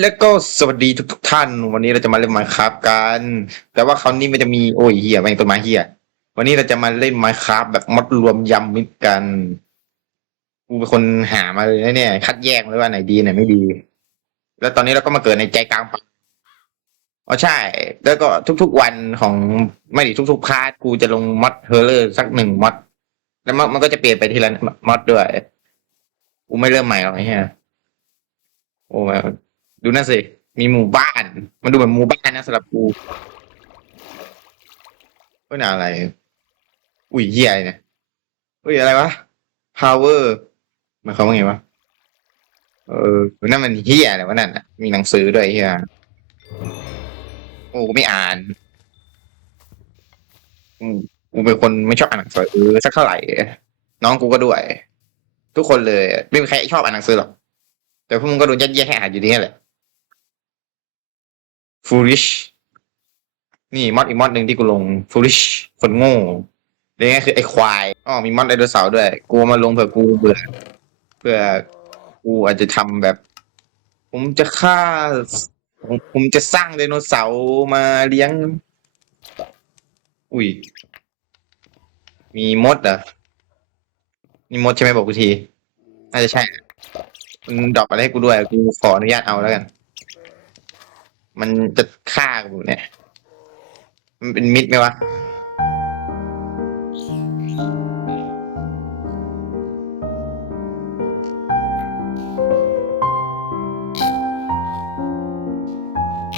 แล้วก็สวัสดีทุกทท่าน วันนี้เราจะมาเล่น Minecraft กัน แต่ว่าคราวนี้มันจะมีโอ้ยเหี้ยแม่งต้นไม้เหี้ยวันนี้เราจะมาเล่น Minecraft แบบมอดรวมยำมิตรกันกูเป็นคนหามาเลยนะเนี่ย คัดแยกเลยว่าไหนดีไหนไม่ดี แล้วตอนนี้เราก็มาเกิดในใจกลางป่าอ๋อใช่ แล้วก็ทุกๆวันของไม่ดิทุกๆพาร์ทกูจะลงมอดเฮอร์เลอร์สักหนึ่งมอดแล้วมันมันก็จะเปลี่ยนไปทีละมอดด้วยกูไม่เริ่มใหม่หรอกไอ้เหี้ยโอ้ย ดูนั่นสิ มีหมู่บ้าน มันดูเหมือนหมู่บ้านนะสำหรับกูเฮ้ยน่าอะไร อุ้ยเหี้ยอะไรเนี่ยเฮ้ยอะไรวะ power หมายความว่าไงวะ เออ นั่นมันเฮียอะไรวะนั่นน่ะมีหนังสือด้วยเฮียโอ้กูไม่อ่านกูกูเป็นคนไม่ชอบอ่านหนังสือสักเท่าไหร่ น้องกูก็ด้วย ทุกคนเลย ไม่มีใครชอบอ่านหนังสือหรอก แต่พวกมึงก็โดนยัดเยียดให้อ่านอยู่ดีแหละ foolish นี่มอดอีกมอดหนึ่งที่กูลง foolish คนโง่เรียกง่ยคือไอ้ควายอ๋อมีมอดไดโนเสาร์ด้วย กูมาลงเผื่อกูเบื่อเพื่อกูอาจจะทำแบบ ผมจะฆ่า ผมผมจะสร้างไดโนเสาร์มาเลี้ยง อุ้ย มีมดเหรอมีมดใช่ไหมบอกกูทีน่าจะใช่มันดรอปอะไรให้กูด้วย กูขออนุญาตเอาแล้วกัน มันจะฆ่ากูเนี่ย มันเป็นมิดไหมวะ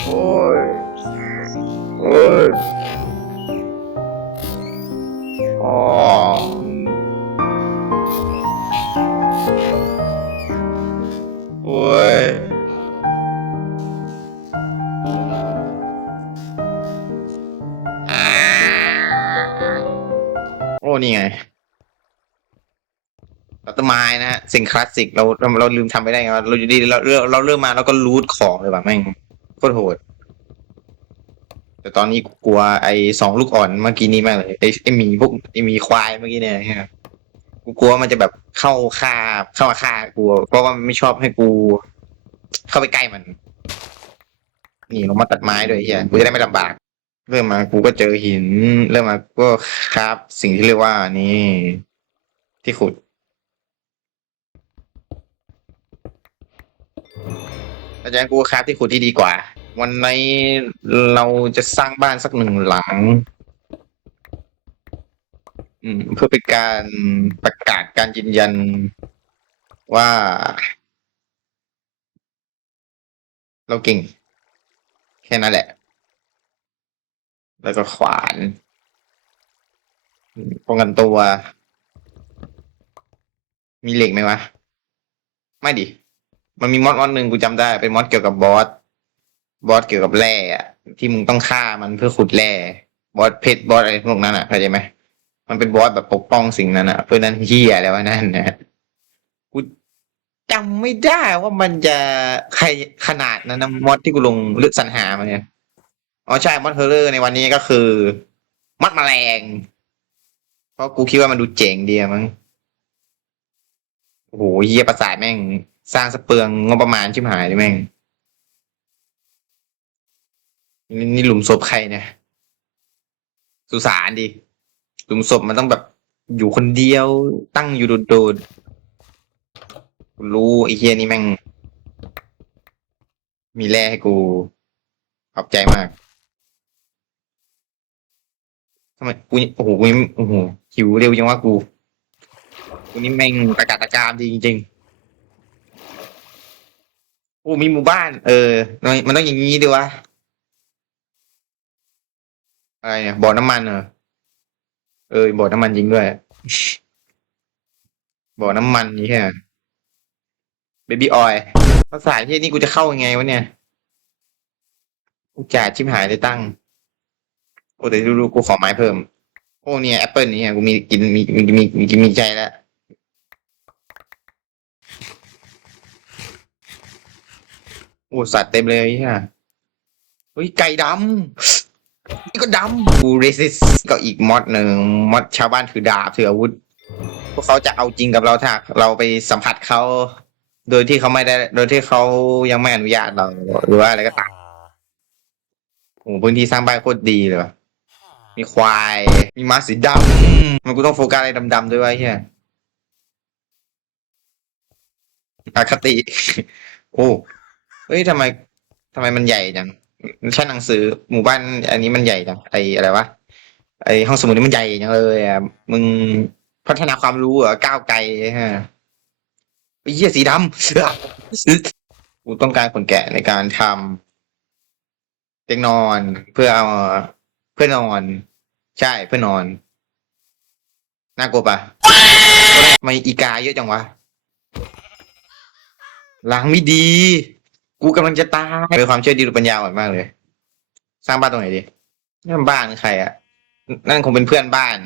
โอ้ย โอ้ยอ๋อ นี่ไงต้นไม้นะฮะสิ่งคลาสสิกเราเราเราลืมทำไปได้ไงวะเราอยู่ดีเราเราเราเริ่มมาแล้วก็รูทของเลยว่ะแม่งโคตรโหด แต่ตอนนี้กลัวไอ้สองลูกอ่อนเมื่อกี้นี้มากเลยไอ้ไอ้หมีพวกไอ้หมีควายเมื่อกี้เนี่ยเหี้ยกูกลัวมันจะแบบเข้าฆ่าเข้ามาฆ่ากูเพราะว่ามันไม่ชอบให้กู เข้าไปใกล้มัน นี่เรามาตัดไม้ด้วยเฮียกูจะได้ไม่ลำบาก เริ่มมากูก็เจอหิน เริ่มมาก็ครับสิ่งที่เรียกว่านี่ที่ขุด อาจารย์กูครับที่ขุดที่ดีกว่า วันนี้เราจะสร้างบ้านสักหนึ่งหลัง อืมเพื่อเป็นการประกาศการยืนยันว่า เราเก่ง แค่นั้นแหละ แล้วก็ขวานป้องกันตัว มีเหล็กไหมวะ ไม่ดิ มันมีมอดมอดหนึ่งกูจำได้ เป็นมอดเกี่ยวกับบอส บอสเกี่ยวกับแร่อะที่มึงต้องฆ่ามันเพื่อขุดแร่ บอสเพชรบอสอะไรพวกนั้นอะเข้าใจไหม มันเป็นบอสแบบปกป้องสิ่งนั้นอะเพื่อนั้นเฮียแล้วะนั่นนะกูจำไม่ได้ว่ามันจะใครขนาดนั้นนะมอดที่กูลงเลือกสรรหามาเนี่ย อ๋อใช่มอดเฮอร์เลอร์ในวันนี้ก็คือมอดแมลง เพราะกูคิดว่ามันดูเจ๋งดีอะมั้งโอ้โหเฮียประสาทแม่ง สร้างสเปลืองงบประมาณชิบหายเลยแม่งนี่นี่หลุมศพใครเนี่ยสุสานดิหลุมศพมันต้องแบบอยู่คนเดียวตั้งอยู่โดดๆรู้ไอ้เฮียนี่แม่ง มีแร่ให้กูขอบใจมากทำไมกูนี่โอ้โหกูนี่โอ้โหหิวเร็วจังวะกูกูนี่แม่งประกาศตะการดีจริงๆโอ้มีหมู่บ้าน เออมันมันต้องอย่างนี้ดิวะอะไรเนี่ยบ่อน้ำมันเหรอเออบ่อน้ำมันจริงด้วยบ่อน้ำมันนี่แค่เบบี้ออยภาษาที่นี่กูจะเข้ายังไงวะเนี่ย กูจ่าชิมหายเลยตั้ง โอ้แต่ดูกูขอไม้เพิ่ม โอ้เนี่ยแอปเปิลเนี่ยกูมีกินมีมีมีมีมีใจแล้วโอ้สัตว์เต็มเลยฮะเฮ้ยไก่ดำนี่ก็ดำกูเรสิสก็อีกมอดหนึ่งมอดชาวบ้านถือดาบถืออาวุธพวกเขาจะเอาจริงกับเราถ้าเราไปสัมผัสเขา โดยที่เขาไม่ได้ โดยที่เขายังไม่อนุญาตเราหรือว่าอะไรก็ตามโอ้พื้นที่สร้างบ้านโคตรดีเลยวะ มีควาย มีม้าสีดำมันกูต้องโฟกัสอะไรดำๆด้วยวะไอ้เฮียอคติ โอ้เฮ้ยทำไมทำไมมันใหญ่จังใช่หนังสือหมู่บ้าน อันนี้มันใหญ่จังไออะไรวะไอห้องสมุดนี่มันใหญ่จังเลยอะมึงพัฒนาความรู้เหรอก้าวไกลฮะไอ้เหี้ยสีดำกูต้องการขนแกะในการทำเตียงนอนเพื่อเอา เพื่อนอน ใช่เพื่อนอน น่ากลัวปะทำไมอีกาเยอะจังวะล้างไม่ดี กูกำลังจะตายเป็นความเชื่อดีรือปัญญาอ่อนมากเลย สร้างบ้านตรงไหนดีนี่นบ้านใครอะนั่นคงเป็นเพื่อนบ้าน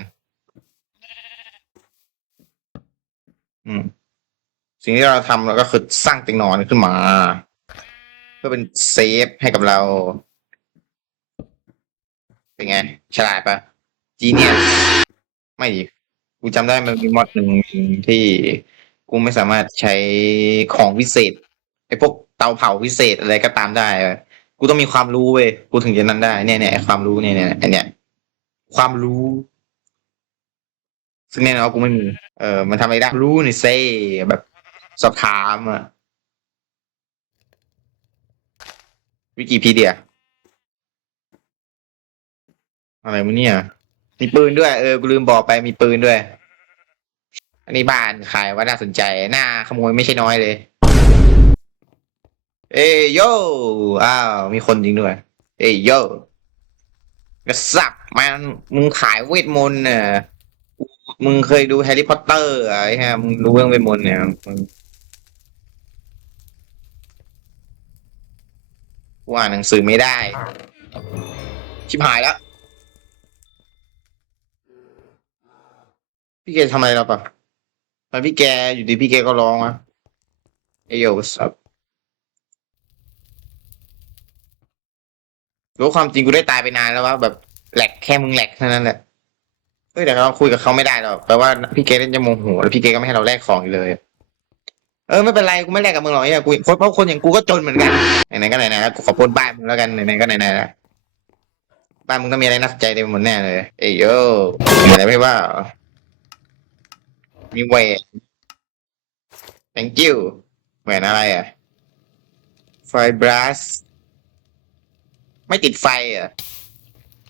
อืม สิ่งที่เราทำเราก็คือสร้างเตียงนอนขึ้นมา เพื่อเป็นเซฟให้กับเรา เป็นไง ฉลาดปะจีเนียไม่ดิกูจำได้มันมีมอดหนึ่งที่กูไม่สามารถใช้ของวิเศษไอ้พวกเตาเผาวิเศษอะไรก็ตามได้กูต้องมีความรู้เว้ยกูถึงจะนั้นได้เนี่ยเนี่ยความรู้เนี่ยเนี่ยไอเนี่ยความรู้ ซึ่งแน่นอนกูไม่มี เออมันทำอะไรได้รู้นี่เซ่แบบสอบถามอะวิกิพีเดีย อะไรมึงเนี่ย มีปืนด้วย เออ กูลืมบอกไปมีปืนด้วย อันนี้บ้านขายว่าน่าสนใจน่าขโมยไม่ใช่น้อยเลย เอ้ยโย อ้าว มีคนจริงด้วย เอ้ยโยกระสับมันมึงขายเวทมนต์เนี่ยกูมึงเคยดูแฮร์รี่พอตเตอร์อะไอ้ฮะมึงรู้เรื่องเวทมนต์เนี่ยมึงกูอ่านหนังสือไม่ได้ ชิบหายแล้ว พี่เกทำอะไรเราปะตอนพี่แกอยู่ดีพี่แกก็ร้องอะเอโยสับรู้ความจริงกูได้ตายไปนานแล้วว่าแบบแหลกแค่มึงแหลกเท่านั้นแหละเฮ้ยแต่เราคุยกับเขาไม่ได้หรอกแปลว่าพี่เกเล่นจะโมโหแล้วพี่เกก็ไม่ให้เราแลกของอีกเลย เออไม่เป็นไรกูไม่แลกกับมึงหรอกเนี่ยกูเพราะคนอย่างกูก็จนเหมือนกันไหนๆก็ไหนๆแล้วกูขอปล้นบ้านมึงแล้วกันไหนๆก็ไหนๆแล้วบ้านมึงต้องมีอะไรน่าสนใจเต็มหมดแน่เลย เอ้ยโยมีอะไรไม่ว่า มีแหวน thank you แหวนอะไรอะ ไฟบรัสไม่ติดไฟอะ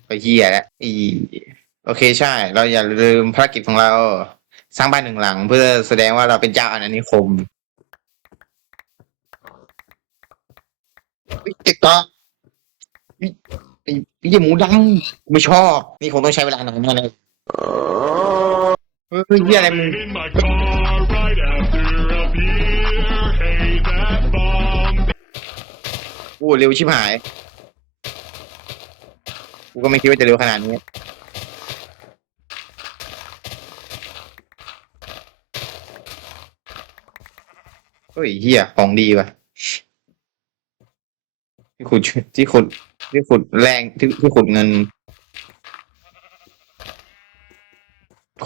ไปเฮียแล้วอีโอเคใช่ เราอย่าลืมภารกิจของเรา สร้างบ้านหนึ่งหลัง เพื่อแสดงว่าเราเป็นเจ้าอาณานิคมเฮ้ยเจ็กต่อไอ้ไอ้หมูดำกูไม่ชอบ นี่คงต้องใช้เวลานานแน่เลย เฮ้ยเฮียอะไรมึง In my car right after a beer. Hey, that bomb. กูเร็วชิบหาย กูก็ไม่คิดว่าจะเร็วขนาดนี้ เฮ้ยเฮียของดีว่ะ ที่ขุดที่ขุดที่ขุดแรงที่ที่ขุดเงิน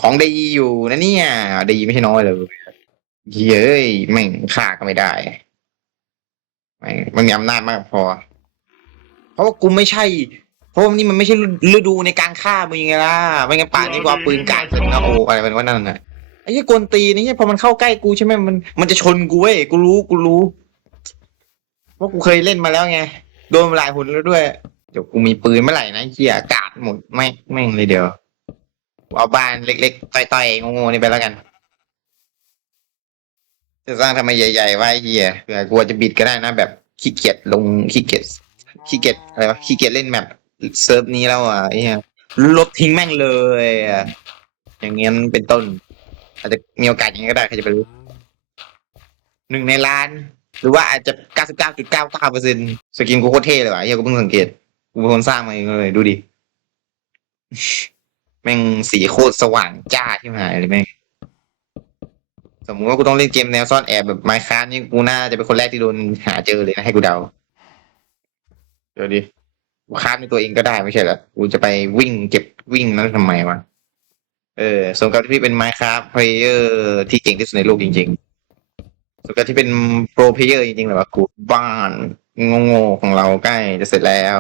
ของดีอยู่นะเนี่ยดีไม่ใช่น้อยเลยเฮ้ยเอ้ยแม่งฆ่าก็ไม่ได้แม่มันมีอำนาจมากพอ เพราะว่ากูไม่ใช่ เพราะว่านี่มันไม่ใช่ฤดูในการฆ่ามึงไงล่ะไม่งั้นป่านนี้กูเอาปืนกาดเป็นนะโออะไรเป็นว่านั่นน่ะไอ้ยี่กวนตีนี่เนี่ยพอมันเข้าใกล้กูใช่ไหมมันมันจะชนกูเว้ยกูรู้กูรู้เพราะกูเคยเล่นมาแล้วไงโดนมาหลายหุนแล้วด้วยเดี๋ยวกูมีปืนเมื่อไหร่นะเฮียกาดหมดไม่แม่งเลยเดี๋ยว เอาบ้านเล็กๆต่อยๆงงๆนี่ไปแล้วกัน จะสร้างทำไมใหญ่ๆไว้เฮียเผื่อกลัวจะบิดก็ได้นะ แบบขี้เกียจลงขี้เกียจขี้เกียจอะไรวะขี้เกียจเล่นแมปเซิร์ฟนี้แล้วอะเฮียลบทิ้งแม่งเลยอะอย่างเงี้ยเป็นต้น อาจจะมีโอกาสอย่างนี้ก็ได้ใครจะไปรู้หนึ่งในล้าน หรือว่าอาจจะเก้าสิบเก้าจุดเก้าเก้าเปอร์เซ็นสกินกูโคตรเท่เลยว่ะเฮียกูเพิ่งสังเกตกูเป็นคนสร้างมาเองเลยดูดิ แม่งสีโคตรสว่างจ้าที่หายเลยแม่งสมมติว่ากูต้องเล่นเกมแนวซ่อนแอบแบบไมค์ค้านี่กูน่าจะเป็นคนแรกที่โดนหาเจอเลยนะให้กูเดาเดี๋ยวดิกูค้าในตัวเองก็ได้ไม่ใช่เหรอกูจะไปวิ่งเก็บวิ่งนั้นทำไมวะเออสมกับที่พี่เป็นไมค์ค้าเพลเยอร์ที่เก่งที่สุดในโลกจริงสุดก็ที่เป็นโปรเพลเยอร์จริงๆเลยว่ากูบ้านโง่ๆของเราใกล้จะเสร็จแล้ว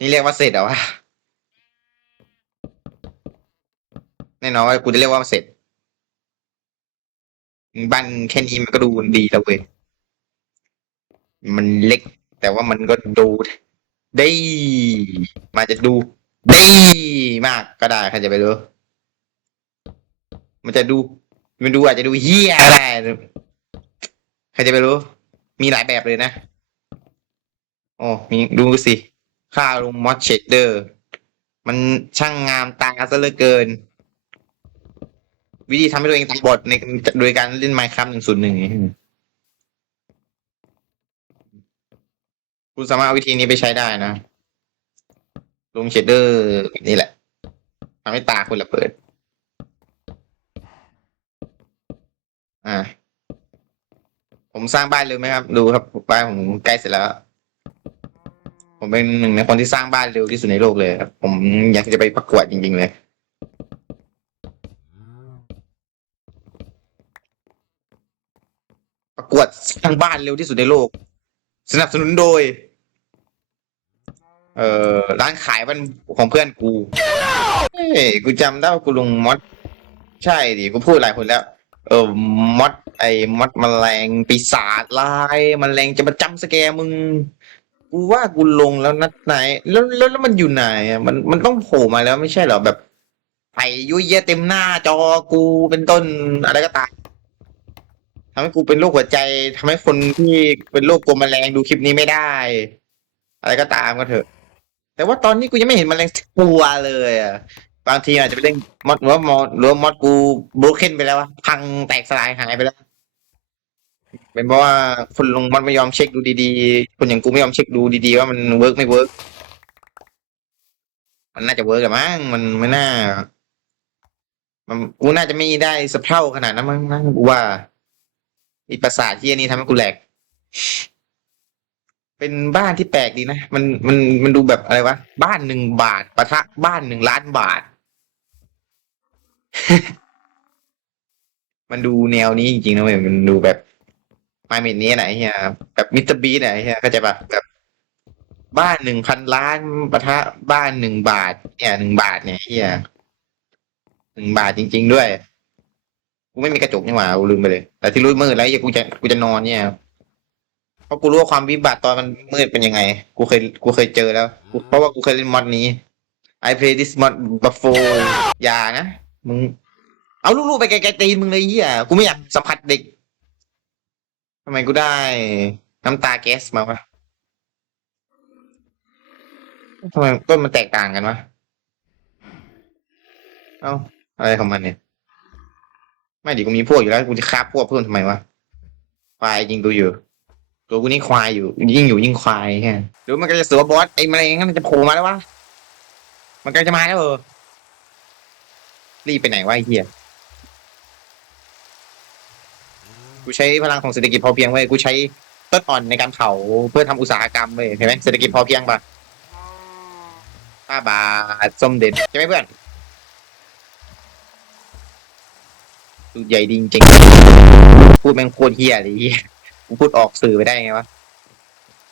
นี่เรียกว่าเสร็จเหรอวะ แน่นอนว่ากูจะเรียกว่าเสร็จบ้านแค่นี้มันก็ดูดีแล้วเว้ยมันเล็ก แต่ว่ามันก็ดูได้มาจะดูได้มากก็ได้ใครจะไปรู้มันจะดู มันดูอาจจะดูเฮี้ยได้ใครจะไปรู้ มีหลายแบบเลยนะโอ้มีดูสิ ค่าลงมอสเชดเดอร์ มันช่างงามตาซะเหลือเกิน วิธีทำให้ตัวเองตาบอดในโดยการเล่นไมค์ครับหนึ่งศูนย์หนึ่งคุณสามารถเอาวิธีนี้ไปใช้ได้นะ ลงเชดเดอร์นี่แหละทำให้ตาคุณระเบิด อ่า ผมสร้างบ้านเร็วไหมครับ ดูครับบ้านผมใกล้เสร็จแล้ว ผมเป็นหนึ่งในคนที่สร้างบ้านเร็วที่สุดในโลกเลยครับ ผมอยากจะไปประกวดจริงๆเลย ประ กวดสร้างบ้านเร็วที่สุดในโลก สนับสนุนโดย เอ่อร้านขายมันของเพื่อนกูเฮ้ยกูจำได้ว่ากูลงมอดใช่ดิกูพูดหลายคนแล้ว เออมอดไอ้มอดแมลงปีศาจลายแมลงจะมาจำสแกมึงกูว่ากูลงแล้วนัดไหน แล้วแล้วแล้วมันอยู่ไหนอะมันมันต้องโผล่มาแล้วไม่ใช่เหรอแบบไผ่ยุ่ยเยะเต็มหน้าจอกูเป็นต้นอะไรก็ตาม ทำให้กูเป็นโรคหัวใจทำให้คนที่เป็นโรคกลัวแมลงดูคลิปนี้ไม่ได้ อะไรก็ตามก็เถอะ แต่ว่าตอนนี้กูยังไม่เห็นแมลงสักตัวเลยอะบางทีอาจจะไปเล่นมอดหรือว่ามอดหรือว่ามอดกูโบรเคนไปแล้ววะพังแตกสลายหายไปแล้ว เป็นเพราะว่าคนลงมันไม่ยอมเช็คดูดีๆ คนอย่างกูไม่ยอมเช็คดูดีๆ ว่ามันเวิร์กไม่เวิร์กมันน่าจะเวิร์กอะมั้งมันไม่น่ามันกูน่าจะไม่ได้สะเพร่าขนาดนั้นมั้งนะกูว่า อีประสาทที่อันนี้ทำให้กูแหลก เป็นบ้านที่แปลกดีนะ มันมันมันดูแบบอะไรวะ บ้านหนึ่งบาทปะทะบ้านหนึ่งล้านบาท มันดูแนวนี้จริงๆนะเว้ยมันดูแบบมาเมนนี้ไหนเฮียแบบมิสเตอร์บีไหนเฮียเข้าใจปะแบบ บ้านหนึ่งพันล้านปะทะบ้านหนึ่งบาท เนี่ยหนึ่งบาทเนี่ยเฮียหนึ่งบาทจริง ๆ ด้วย ไม่มีกระจกนี่หว่ากูลืมไปเลย แต่ที่รู้มืดแล้วเฮียกูจะกูจะนอนเนี่ยเพราะกูรู้ว่าความวิบัติตอนมันมืดเป็นยังไง กูเคยกูเคยเจอแล้วกูเพราะว่ากูเคยเล่นมอดนี้ I play this mod before อย่านะ มึง เอาลูกๆไปไกลๆตีนมึงเลยเฮียกูไม่อยากสัมผัสเด็กทำไมกูได้น้ำตาแก๊สมาวะทำไมต้นมันแตกต่างกันวะ เอ้า อะไรของมันเนี่ย ไม่ดิกูมีพวกอยู่แล้วกูจะคาบพวกเพิ่มทำไมวะควายยิงกูอยู่ ตัวกูนี่ควายอยู่ ยิ่งอยู่ยิ่งควายแค่หรือมันก็จะเสือบอสไอ้มลงนั่นมันจะโผล่มาแล้ววะมันกำลังจะมาแล้วเออรีบไปไหนวะไอ้เหี้ยกูใช้พลังของเศรษฐกิจพอเพียงเว้ยกูใช้ต้นอ่อนในการเผาเพื่อทำอุตสาหกรรมเว้ยเห็นไหมเศรษฐกิจพอเพียงปะห้าบาทส้มเด็ดใช่ไหมเพื่อน ใหญ่ดีจริงๆพูดแม่งโคตรเฮี้ยเลยเหี้ยกูพูดออกสื่อไปได้ไงวะ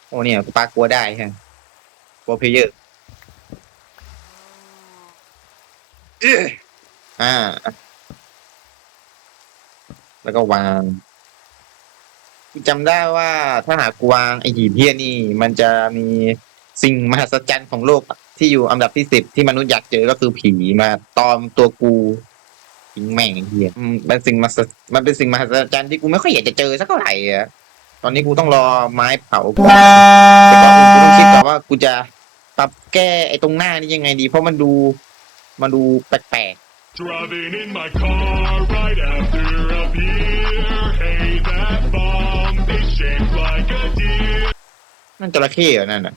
โอ้เนี่ยกูปากลัวได้ฮะกลัวเพลเยอร์อ่า แล้วก็วางกูจำได้ว่าถ้าหากกูวางไอหีบเฮียนี่ มันจะมีสิ่งมหัศจรรย์ของโลกที่อยู่อันดับที่สิบที่มนุษย์อยากเจอก็คือผีมาตอมตัวกู ทิ้งแม่งไอ้เฮียอืมเป็นสิ่งมหัศมันเป็นสิ่งมหัศจรรย์ที่กูไม่ค่อยอยากจะเจอสักเท่าไหร่อะตอนนี้กูต้องรอไม้เผาก่อนแต่ก่อนอื่นกูต้องคิดก่อนว่ากูจะปรับแก้ไอ้ตรงหน้านี่ยังไงดี เพราะมันดูมันดูแปลก Driving in my car right after a beer. Hey, that bomb is shaped like a deer. ๆนั่นจระเข้เหรอนั่นน่ะ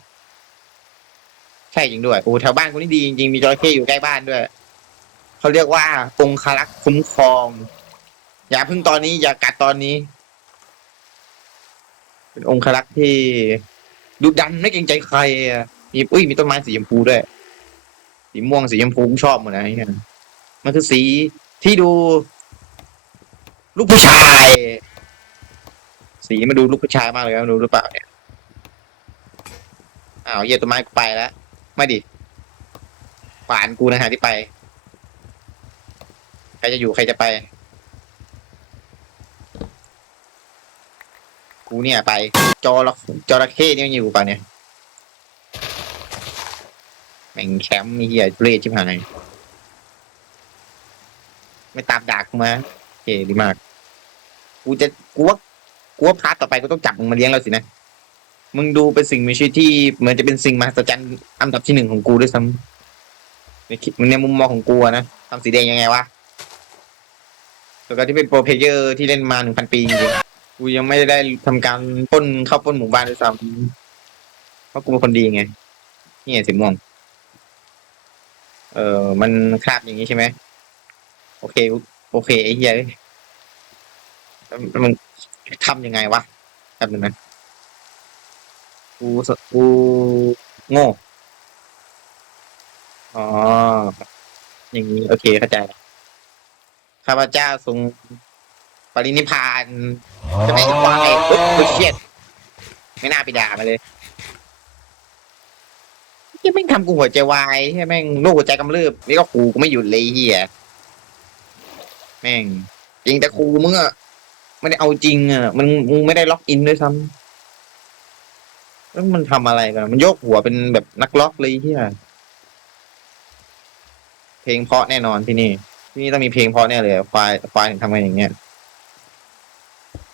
ใช่จริงด้วยโอ้แถวบ้านกูนี่ดีจริงๆมีจระเข้อยู่ใกล้บ้านด้วย เขาเรียกว่าองคลักษ์คุ้มครอง อย่าพึ่งตอนนี้อย่ากัดตอนนี้ เป็นองคลักษ์ที่ดุดันไม่เกรงใจใครมีอุ้ยมีต้นไม้สีชมพูด้วย สีม่วงสีชมพูชอบหมดนะไอ้เนี่ยมันคือสีที่ดู ลูกผู้ชาย สีมาดูลูกผู้ชายมากเลยนะดูหรือเปล่าเนี่ยอ้าวเหยียดต้นไม้กูไปแล้วไม่ดิขวานกูนะฮะที่ไป ใครจะอยู่ใครจะไป กูเนี่ยไป จอระจระเข้เนี่ยมันอยู่เปล่าเนี่ยแม่งแคมป์มีเหี้ยเรศชิบหายไม่ตามดักมาโอเคดีมาก กูจะกูว่ากูว่าพาร์ทต่อไปกูต้องจับมึงมาเลี้ยงแล้วสินะ มึงดูเป็นสิ่งมีชีวิตที่เหมือนจะเป็นสิ่งมหัศจรรย์อันดับที่หนึ่งของกูด้วยซ้ำในมุมมองของกูนะทำสีแดงยังไงวะ ส่วนการที่เป็นโปรเพลเยอร์ที่เล่นมาหนึ่งพันปีจริงๆกูยังไม่ได้ทำการปล้นเข้าปล้นหมู่บ้านด้วยซ้ำเพราะกูเป็นคนดีไง นี่ไงสีม่วง เออมันคราบอย่างนี้ใช่ไหมโอเค โอเคไอ้เหี้ยเอ้ยแล้วมันทำยังไงวะแป๊บนึงนะกูสกูโง่ อ๋อ อย่างนี้ โอเค เข้าใจละ ข้าพเจ้าทรงปรินิพพานจะไม่ควายปุ๊บกูเชียดไม่น่าไปด่ามาเลยที่แม่งทำกูหัวใจวายที่แม่งโรคหัวใจกำเริบนี่ก็ครูกูไม่หยุดเลยไอ้เฮียแม่งจริงแต่ครูมึงอะไม่ได้เอาจริงอะมันมึงไม่ได้ล็อกอินด้วยซ้ำแล้วมันทำอะไรกันมันโยกหัวเป็นแบบนักล็อกเลยที่เพลงเพราะแน่นอนที่นี่ ที่นี่ต้องมีเพลงเพราะแน่เลยควายควายถึงทำกันอย่างเงี้ย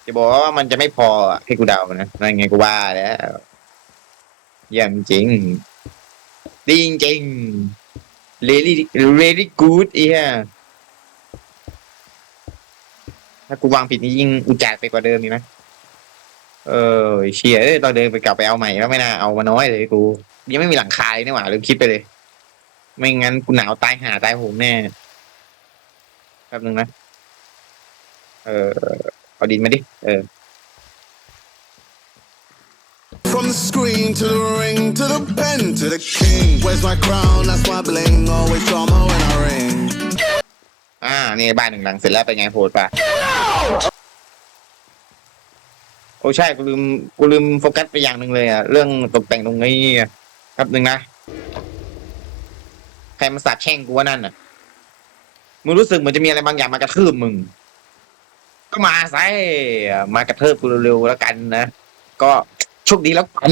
จะบอกว่ามันจะไม่พออะให้กูเดานะนั่นไงกูว่าแล้วเยี่ยมจริงดีจริง really really good เอียถ้ากูวางผิดนี่ยิ่งอุจจาไปกว่าเดิมอีกนะ เออเชียเอ้ยตอนเดินไปกลับไปเอาใหม่แล้วไม่น่าเอามาน้อยเลยกู ยังไม่มีหลังคาเลยนี่หว่าลืมคิดไปเลย ไม่งั้นกูหนาวตายหาตายโหงแน่ แป๊บนึงนะ เออเอาดินมาดิ เออ From the screen to the ring to the pen to the king. Where's my crown? That's my bling. Always drama when I ring. อ่า นี่บ้านหนึ่งหลังเสร็จแล้วเป็นไงโหดปะโอ้ใช่ กูลืม กูลืมโฟกัสไปอย่างหนึ่งเลยอะเรื่องตกแต่งตรงนี้อะแป๊บนึงนะ ใครมาสาดแช่งกูว่านั่นน่ะ มึงรู้สึกเหมือนจะมีอะไรบางอย่างมากระทืบมึง ก็มาซะมากระทืบกูเร็วๆแล้วกันนะ ก็โชคดีแล้วกัน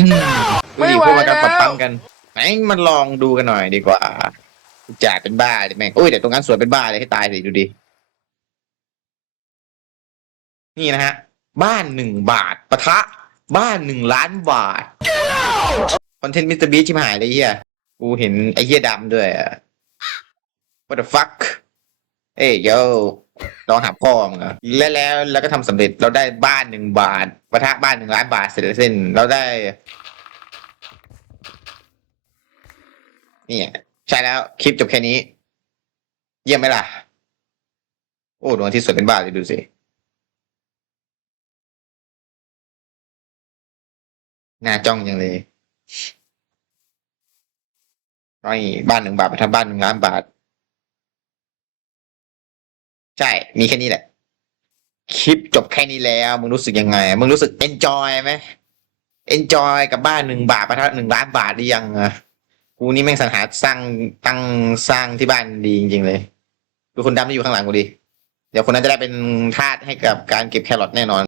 ไม่ไหวแล้วกันปรับปรัมกันไหนมันลองดูกันหน่อยดีกว่าจ่าเป็นบ้าเลยแม่งโอ้ยแต่ตรงนั้นสวยเป็นบ้าเลยให้ตายสิดูดิ นี่นะฮะ บ้านหนึ่งบาทปะทะ บ้านหนึ่งล้านบาทคอนเทนต์มิสเตอร์บีชิมหายเลยไอ้เฮียกูเห็นไอ้เฮียดำด้วยอะ what the fuck เอ้ยโยวลองหาพ่อมึงเหรอแล้วแล้วแล้วก็ทำสำเร็จเราได้บ้านหนึ่งบาทปะทะบ้านหนึ่งล้านบาทเสร็จแล้วเส้นเราได้เนี่ยใช่แล้วคลิปจบแค่นี้ เยี่ยมไหมล่ะ โอ้ดวงอาที่สวยเป็นบ้าเลยดูสิหน้าจ้องยังเลยร้อยบ้านหนึ่งบาทไปทำบ้านหนึ่งล้านบาท ใช่ มีแค่นี้แหละ คลิปจบแค่นี้แล้ว มึงรู้สึกยังไง มึงรู้สึกเอนจอยไหมเอนจอยกับบ้านหนึ่งบาทประทำหนึ่งล้านบาทหรือยังอะกูนี่แม่งสรรหาสร้างตั้งสร้างที่บ้านดีจริง ๆ เลยดูคนดำที่อยู่ข้างหลังกูดิ เดี๋ยวคนนั้นจะได้เป็นทาสให้กับการเก็บแครอทแน่นอน